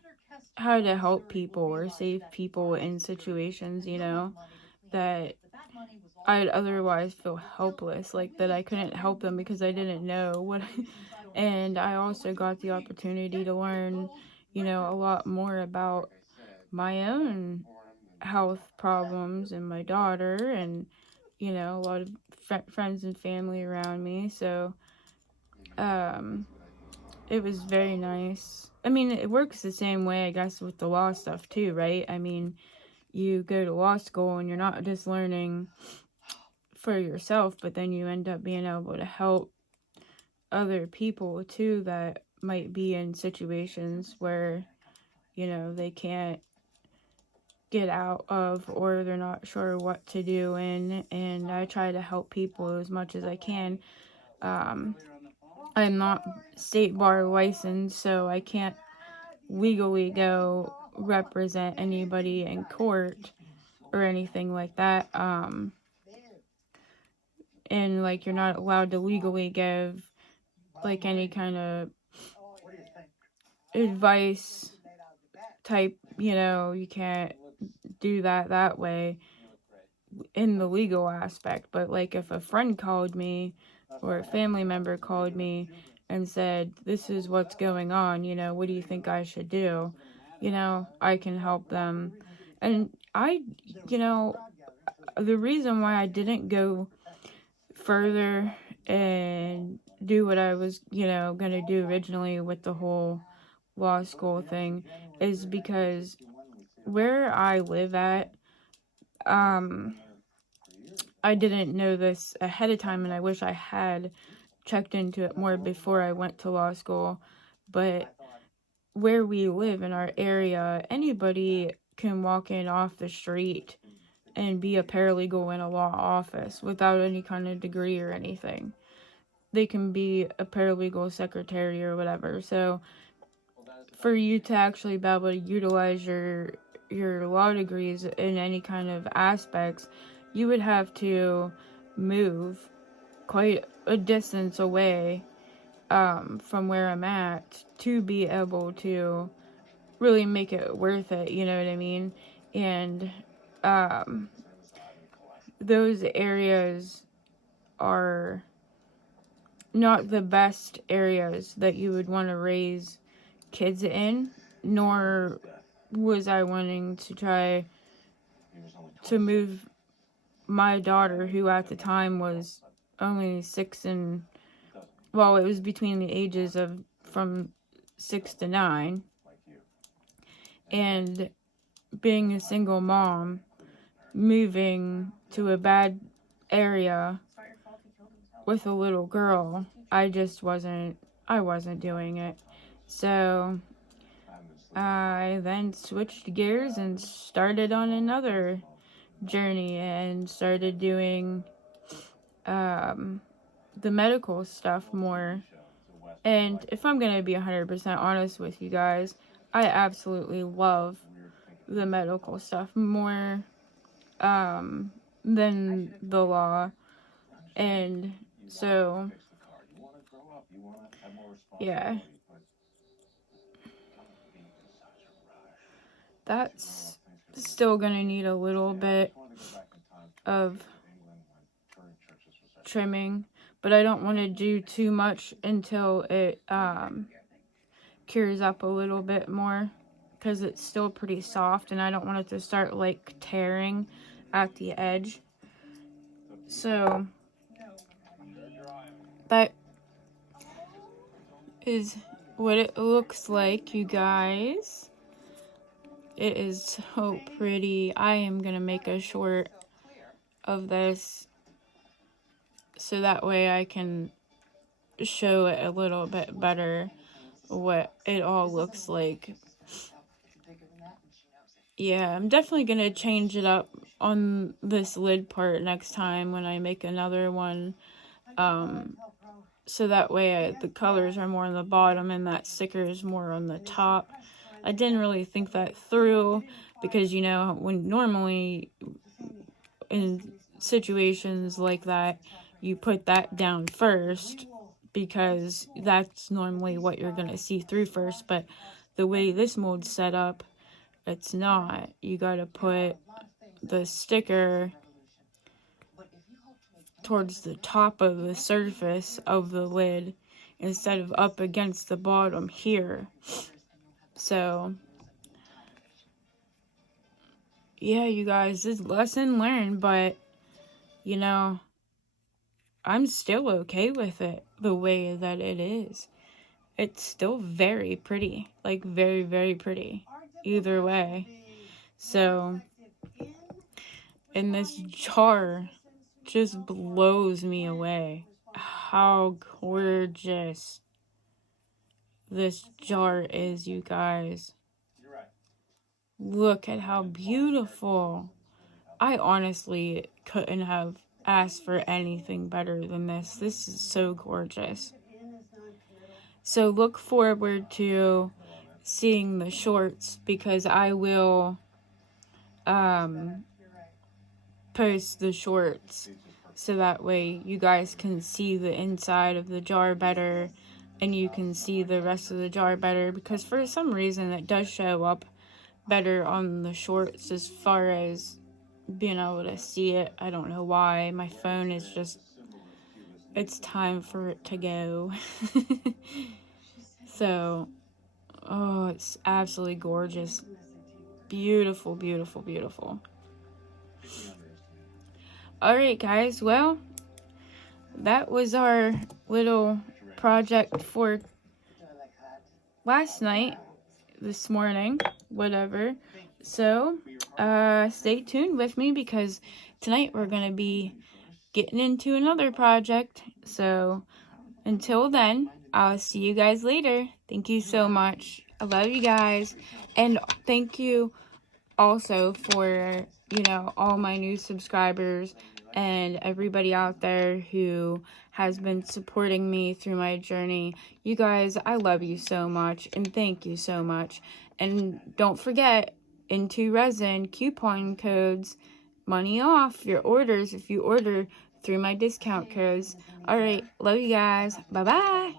how to help people or save people in situations, that I'd otherwise feel helpless, like that I couldn't help them because I didn't know what. And I also got the opportunity to learn, a lot more about my own health problems and my daughter, and a lot of friends and family around me. So it was very nice. I mean, it works the same way, I guess, with the law stuff too, right? I mean, you go to law school and you're not just learning for yourself, but then you end up being able to help other people too that might be in situations where, they can't get out of, or they're not sure what to do in, and I try to help people as much as I can. I'm not state bar licensed, so I can't legally go represent anybody in court or anything like that. And like, you're not allowed to legally give like any kind of advice type, you can't do that way in the legal aspect. But like, if a friend called me or a family member called me and said, this is what's going on, what do you think I should do, I can help them. And the reason why I didn't go further and do what I was, gonna do originally with the whole law school thing is because where I live at, I didn't know this ahead of time, and I wish I had checked into it more before I went to law school. But where we live in our area, anybody can walk in off the street and be a paralegal in a law office without any kind of degree or anything. They can be a paralegal secretary or whatever. So for you to actually be able to utilize your law degrees in any kind of aspects, you would have to move quite a distance away from where I'm at to be able to really make it worth it, you know what I mean? And those areas are not the best areas that you would want to raise kids in, nor was I wanting to try to move my daughter, who at the time was only 6 and, well, it was between the ages of from 6 to 9, and being a single mom, moving to a bad area with a little girl, I wasn't doing it. So I then switched gears and started on another journey and started doing the medical stuff more. And if I'm going to be 100% honest with you guys, I absolutely love the medical stuff more than the law. And so, yeah, that's still going to need a little bit of trimming, but I don't want to do too much until it cures up a little bit more, because it's still pretty soft and I don't want it to start like tearing at the edge. So that is what it looks like, you guys. It is so pretty. I am gonna make a short of this so that way I can show it a little bit better what it all looks like. Yeah, I'm definitely gonna change it up on this lid part next time when I make another one, so that way the colors are more on the bottom and that sticker is more on the top. I didn't really think that through, because you know, when normally in situations like that, you put that down first because that's normally what you're gonna see through first, but the way this mold's set up, it's not. You gotta put the sticker towards the top of the surface of the lid instead of up against the bottom here. So yeah, you guys, this lesson learned, but you know, I'm still okay with it the way that it is. It's still very pretty, like very, very pretty either way. So, and this jar just blows me away. How gorgeous this jar is, you guys. Look at how beautiful. I honestly couldn't have asked for anything better than this. This is so gorgeous. So look forward to seeing the shorts, because I will post the shorts so that way you guys can see the inside of the jar better and you can see the rest of the jar better, because for some reason it does show up better on the shorts as far as being able to see it. I don't know why. My phone is just, it's time for it to go. So, oh, it's absolutely gorgeous. Beautiful, beautiful, beautiful. Alright guys, well, that was our little project for last night, this morning, whatever. So, stay tuned with me, because tonight we're going to be getting into another project. So, until then, I'll see you guys later. Thank you so much. I love you guys. And thank you also for, you know, all my new subscribers and everybody out there who has been supporting me through my journey. You guys, I love you so much, and thank you so much. And don't forget, Into Resin coupon codes, money off your orders if you order through my discount codes. Alright, love you guys. Bye-bye.